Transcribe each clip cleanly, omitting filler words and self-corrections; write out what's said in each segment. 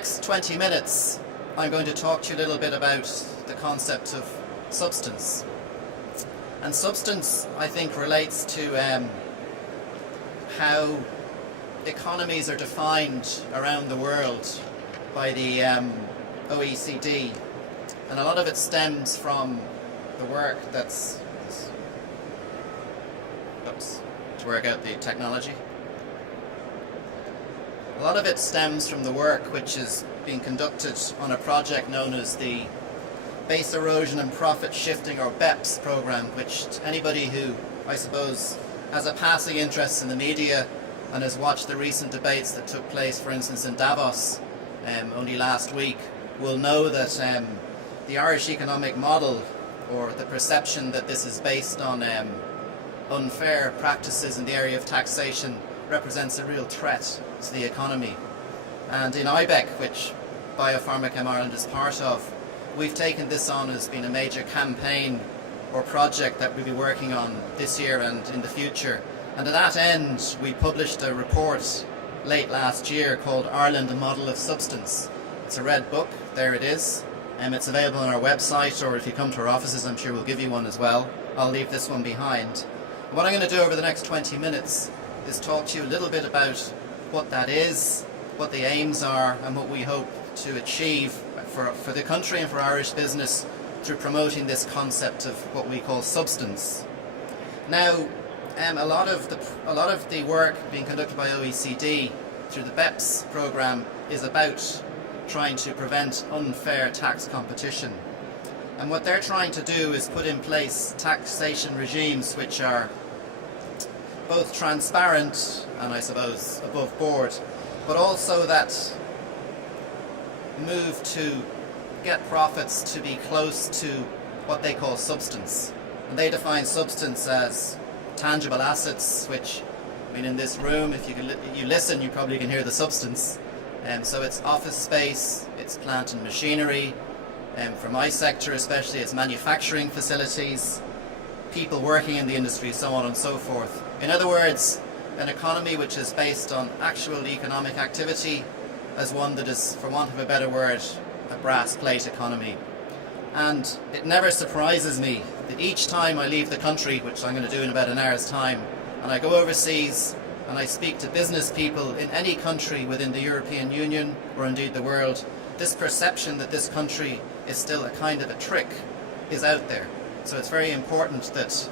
next 20 minutes, I'm going to talk to you a little bit about the concept of substance. And substance, I think, relates to how economies are defined around the world by the OECD. And a lot of it stems from the work to work out the technology. A lot of it stems from the work which is being conducted on a project known as the Base Erosion and Profit Shifting, or BEPS program, which anybody who, I suppose, has a passing interest in the media and has watched the recent debates that took place, for instance, in Davos only last week, will know that the Irish economic model, or the perception that this is based on unfair practices in the area of taxation, represents a real threat to the economy. And in IBEC, which BioPharma Ireland is part of, we've taken this on as being a major campaign or project that we'll be working on this year and in the future. And to that end, we published a report late last year called Ireland, a Model of Substance. It's a red book, there it is. It's available on our website, or if you come to our offices, I'm sure we'll give you one as well. I'll leave this one behind. What I'm going to do over the next 20 minutes is talk to you a little bit about what that is, what the aims are, and what we hope to achieve for the country and for Irish business through promoting this concept of what we call substance. Now, a lot of the work being conducted by OECD through the BEPS program is about trying to prevent unfair tax competition. And what they're trying to do is put in place taxation regimes which are both transparent and, I suppose, above board, but also that move to get profits to be close to what they call substance. And they define substance as tangible assets, which, I mean, in this room, if you listen, you probably can hear the substance. So it's office space, it's plant and machinery, for my sector especially, it's manufacturing facilities, people working in the industry, so on and so forth. In other words, an economy which is based on actual economic activity as one that is, for want of a better word, a brass plate economy. And it never surprises me that each time I leave the country, which I'm going to do in about an hour's time, and I go overseas and I speak to business people in any country within the European Union, or indeed the world, this perception that this country is still a kind of a trick is out there. So it's very important that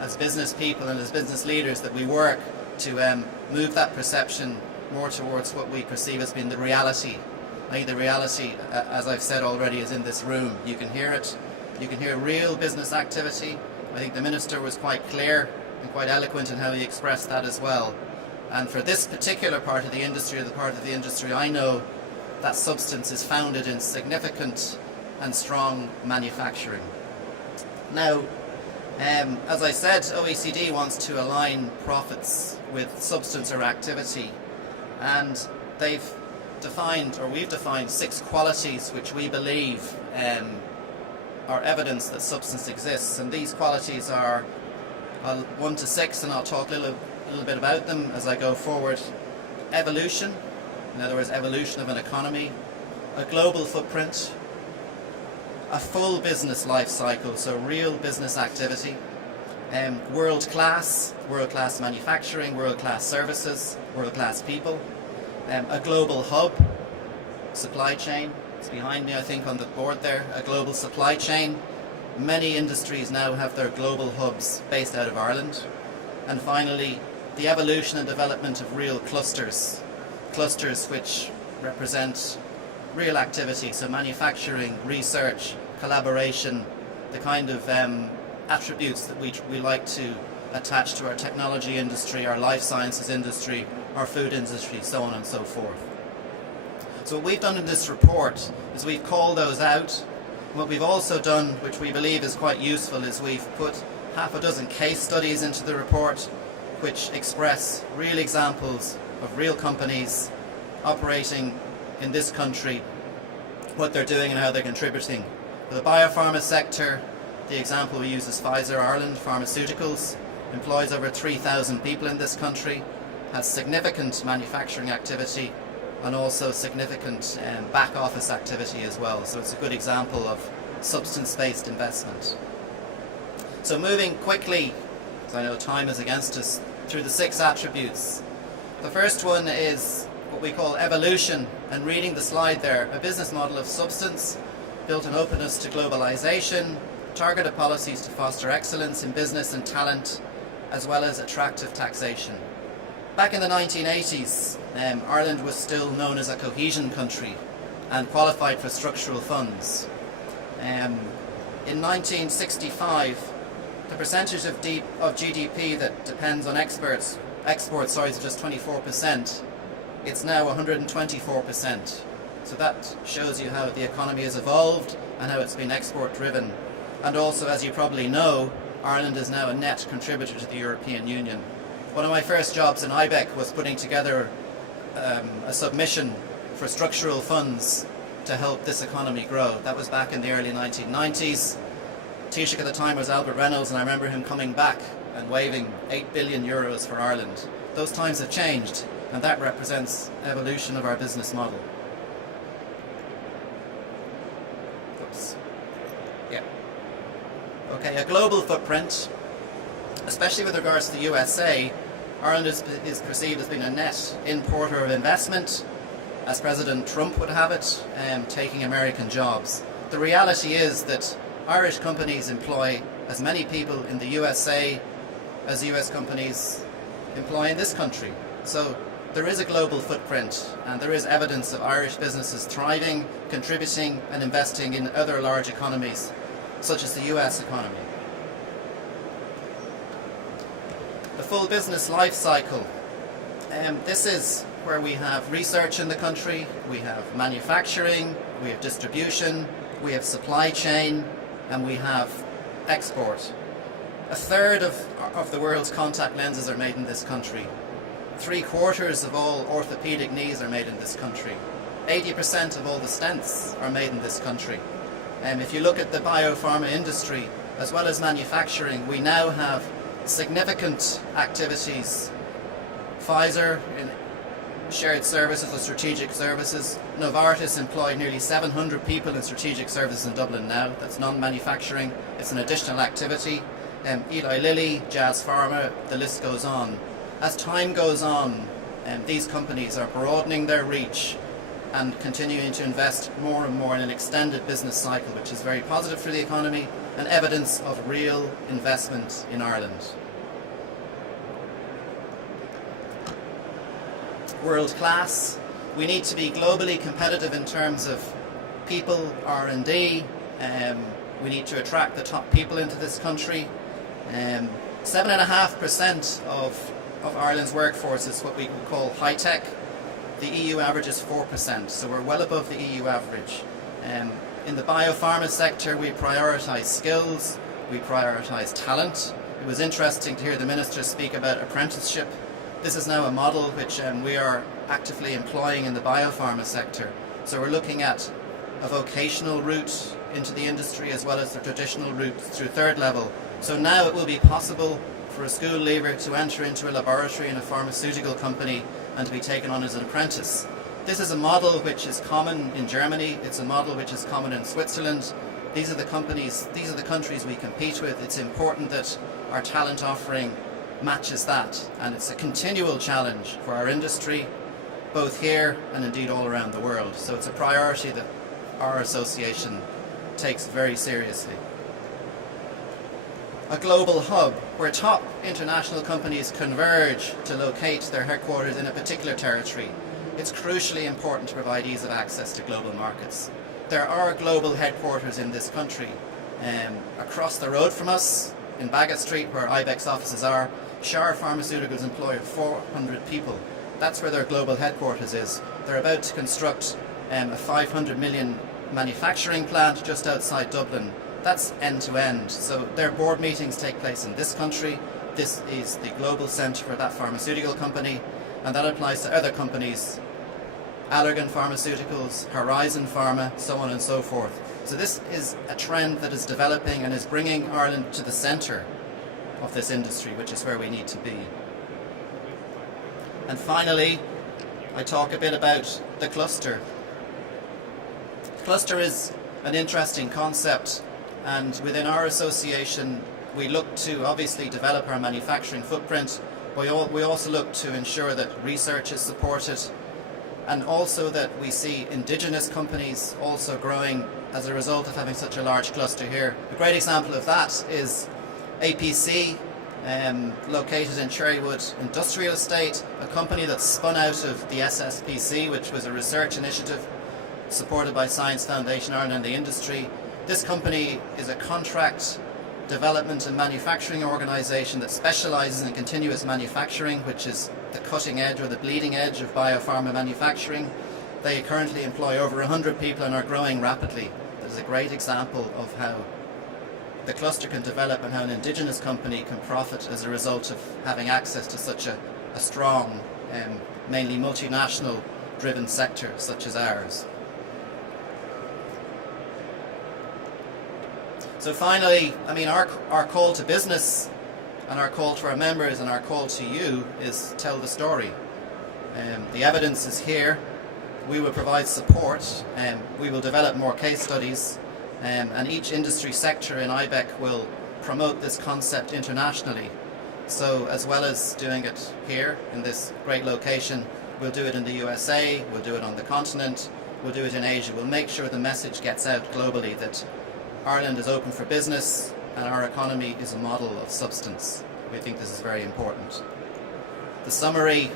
as business people and as business leaders that we work to move that perception more towards what we perceive as being the reality. I think the reality, as I've said already, is in this room. You can hear it. You can hear real business activity. I think the Minister was quite clear and quite eloquent in how he expressed that as well. And for this particular part of the industry, or the part of the industry I know, that substance is founded in significant and strong manufacturing. Now, as I said, OECD wants to align profits with substance or activity, and they've defined, or we've defined, 6 qualities which we believe are evidence that substance exists. And these qualities are 1 to 6, and I'll talk a little bit about them as I go forward. Evolution, in other words, evolution of an economy. A global footprint. A full business life cycle, so real business activity. World-class manufacturing, world-class services, world-class people. A global hub, supply chain. It's behind me, I think, on the board there. A global supply chain. Many industries now have their global hubs based out of Ireland. And finally, the evolution and development of real clusters. Clusters which represent real activity, so manufacturing, research, collaboration, the kind of attributes that we like to attach to our technology industry, our life sciences industry, our food industry, so on and so forth. So what we've done in this report is we've called those out. What we've also done, which we believe is quite useful, is we've put half a dozen case studies into the report which express real examples of real companies operating in this country, what they're doing and how they're contributing. For the biopharma sector, the example we use is Pfizer Ireland Pharmaceuticals, employs over 3,000 people in this country, has significant manufacturing activity and also significant back office activity as well. So it's a good example of substance-based investment. So moving quickly, because I know time is against us, through the 6 attributes. The first one is what we call evolution, and reading the slide there, a business model of substance, built on openness to globalization, targeted policies to foster excellence in business and talent, as well as attractive taxation. Back in the 1980s, Ireland was still known as a cohesion country and qualified for structural funds. In 1965, the percentage of GDP that depends on exports is just 24%. It's now 124%. So that shows you how the economy has evolved and how it's been export driven. And also, as you probably know, Ireland is now a net contributor to the European Union. One of my first jobs in IBEC was putting together a submission for structural funds to help this economy grow. That was back in the early 1990s. Taoiseach at the time was Albert Reynolds, and I remember him coming back and waving 8 billion euros for Ireland. Those times have changed, and that represents evolution of our business model. Oops. Yeah. Okay, a global footprint, especially with regards to the USA. Ireland is perceived as being a net importer of investment, as President Trump would have it, taking American jobs. The reality is that Irish companies employ as many people in the USA as US companies employ in this country. So there is a global footprint, and there is evidence of Irish businesses thriving, contributing and investing in other large economies, such as the US economy. The full business life cycle. This is where we have research in the country, we have manufacturing, we have distribution, we have supply chain, and we have export. A third of the world's contact lenses are made in this country. 3/4 of all orthopedic knees are made in this country. 80% of all the stents are made in this country. If you look at the biopharma industry, as well as manufacturing, we now have significant activities. Pfizer in shared services or strategic services. Novartis employed nearly 700 people in strategic services in Dublin now. That's non-manufacturing. It's an additional activity. Eli Lilly, Jazz Pharma, the list goes on. As time goes on, these companies are broadening their reach and continuing to invest more and more in an extended business cycle, which is very positive for the economy and evidence of real investment in Ireland. World class. We need to be globally competitive in terms of people, R&D. We need to attract the top people into this country. 7.5% of Ireland's workforce is what we would call high-tech. The EU average is 4%, so we're well above the EU average. In the biopharma sector, we prioritise skills, we prioritise talent. It was interesting to hear the Minister speak about apprenticeship. This is now a model which we are actively employing in the biopharma sector. So we're looking at a vocational route into the industry as well as the traditional route through third level. So now it will be possible for a school leaver to enter into a laboratory in a pharmaceutical company and to be taken on as an apprentice. This is a model which is common in Germany. It's a model which is common in Switzerland. These are the countries we compete with. It's important that our talent offering matches that, and it's a continual challenge for our industry, both here and indeed all around the world. So it's a priority that our association takes very seriously. A global hub where top international companies converge to locate their headquarters in a particular territory. It's crucially important to provide ease of access to global markets. There are global headquarters in this country. Across the road from us, in Baggot Street, where IBEC's offices are, Shire Pharmaceuticals employ 400 people. That's where their global headquarters is. They're about to construct a 500 million manufacturing plant just outside Dublin. That's end to end. So their board meetings take place in this country. This is the global centre for that pharmaceutical company, and that applies to other companies, Allergan Pharmaceuticals, Horizon Pharma, so on and so forth. So this is a trend that is developing and is bringing Ireland to the centre of this industry, which is where we need to be. And finally, I talk a bit about the cluster. The cluster is an interesting concept, and within our association we look to obviously develop our manufacturing footprint, but we also look to ensure that research is supported, and also that we see indigenous companies also growing as a result of having such a large cluster here. A great example of that is APC, located in Cherrywood Industrial Estate, a company that spun out of the SSPC, which was a research initiative supported by Science Foundation Ireland and the industry. This company is a contract development and manufacturing organisation that specialises in continuous manufacturing, which is the cutting edge or the bleeding edge of biopharma manufacturing. They currently employ over 100 people and are growing rapidly. That is a great example of how the cluster can develop and how an indigenous company can profit as a result of having access to such a strong, mainly multinational driven sector such as ours. So finally, I mean, our call to business and our call to our members and our call to you is tell the story. The evidence is here. We will provide support, we will develop more case studies, and each industry sector in IBEC will promote this concept internationally. So as well as doing it here in this great location, we'll do it in the USA, we'll do it on the continent, we'll do it in Asia. We'll make sure the message gets out globally that Ireland is open for business and our economy is a model of substance. We think this is very important. The summary,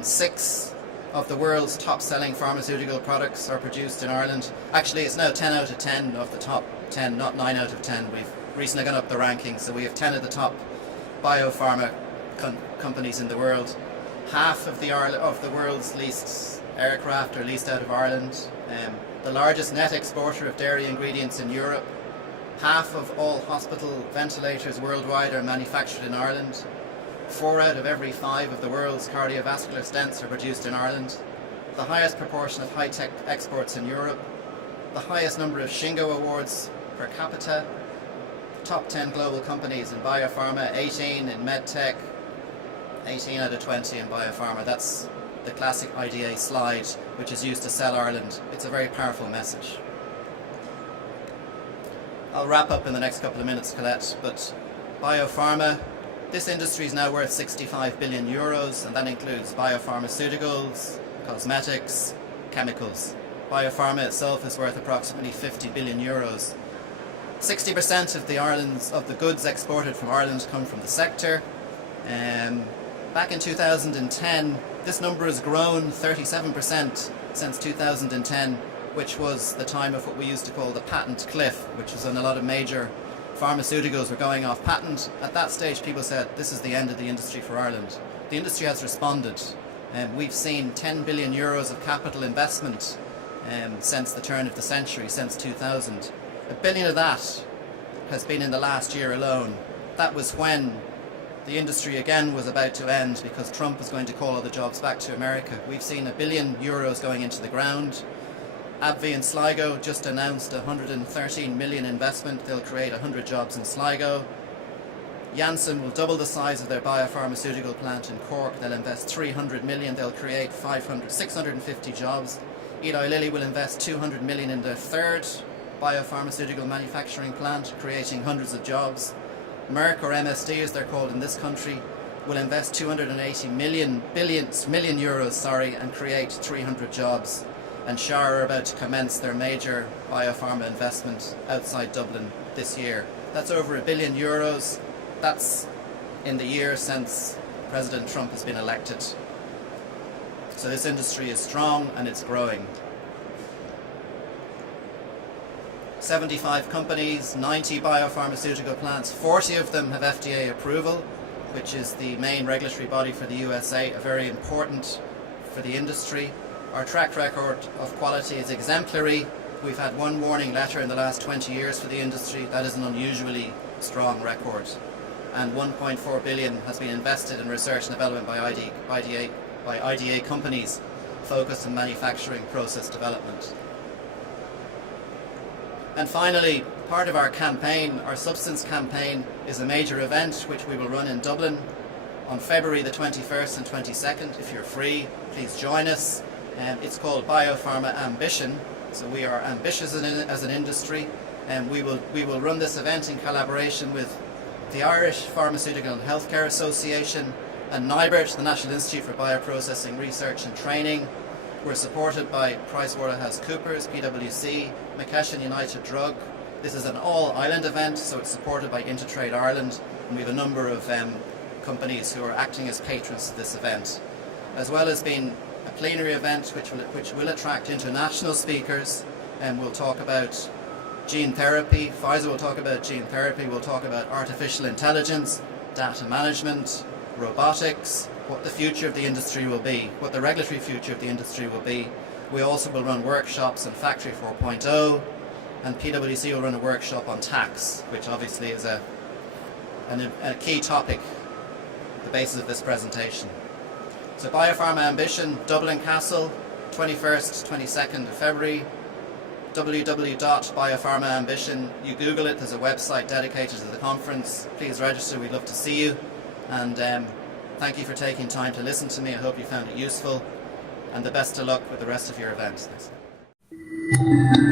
6 of the world's top-selling pharmaceutical products are produced in Ireland. Actually, it's now 10 out of 10 of the top 10, not 9 out of 10. We've recently gone up the ranking, so we have 10 of the top biopharma companies in the world. Half of the world's leased aircraft are leased out of Ireland. The largest net exporter of dairy ingredients in Europe. Half of all hospital ventilators worldwide are manufactured in Ireland. 4 out of every 5 of the world's cardiovascular stents are produced in Ireland. The highest proportion of high-tech exports in Europe. The highest number of Shingo awards per capita. Top 10 global companies in biopharma, 18 in medtech, 18 out of 20 in biopharma. That's the classic IDA slide, which is used to sell Ireland. It's a very powerful message. I'll wrap up in the next couple of minutes, Colette, but biopharma, this industry is now worth 65 billion euros, and that includes biopharmaceuticals, cosmetics, chemicals. Biopharma itself is worth approximately 50 billion euros. 60% of the goods exported from Ireland come from the sector. Back in 2010, this number has grown 37% since 2010, which was the time of what we used to call the patent cliff, which was when a lot of major pharmaceuticals were going off patent. At that stage, people said, this is the end of the industry for Ireland. The industry has responded. We've seen 10 billion euros of capital investment since the turn of the century, since 2000. $1 billion of that has been in the last year alone. That was when the industry again was about to end because Trump was going to call all the jobs back to America. We've seen €1 billion going into the ground. AbbVie and Sligo just announced a 113 million investment. They'll create 100 jobs in Sligo. Janssen will double the size of their biopharmaceutical plant in Cork. They'll invest 300 million. They'll create 650 jobs. Eli Lilly will invest 200 million in their third biopharmaceutical manufacturing plant, creating hundreds of jobs. Merck, or MSD as they're called in this country, will invest 280 million euros, and create 300 jobs. And Shire are about to commence their major biopharma investment outside Dublin this year. That's over €1 billion. That's in the year since President Trump has been elected. So this industry is strong and it's growing. 75 companies, 90 biopharmaceutical plants, 40 of them have FDA approval, which is the main regulatory body for the USA, very important for the industry. Our track record of quality is exemplary. We've had 1 warning letter in the last 20 years for the industry. That is an unusually strong record. And 1.4 billion has been invested in research and development by IDA companies focused on manufacturing process development. And finally, part of our campaign, our substance campaign, is a major event which we will run in Dublin on February the 21st and 22nd. If you're free, please join us. It's called BioPharma Ambition, so we are ambitious as an industry, and we will run this event in collaboration with the Irish Pharmaceutical and Healthcare Association and NIBRT, the National Institute for Bioprocessing Research and Training. We're supported by PricewaterhouseCoopers, PwC, McKesson United Drug. This is an all-island event, so it's supported by Intertrade Ireland, and we have a number of companies who are acting as patrons to this event, as well as being a plenary event which will attract international speakers, and we'll talk about gene therapy. Pfizer will talk about gene therapy. We'll talk about artificial intelligence, data management, robotics, what the future of the industry will be, what the regulatory future of the industry will be. We also will run workshops on Factory 4.0, and PwC will run a workshop on tax, which obviously is a key topic, the basis of this presentation. So BioPharma Ambition, Dublin Castle, 21st, 22nd of February, www.biopharmaambition. You Google it, there's a website dedicated to the conference. Please register, we'd love to see you. And thank you for taking time to listen to me. I hope you found it useful. And the best of luck with the rest of your event. Thanks.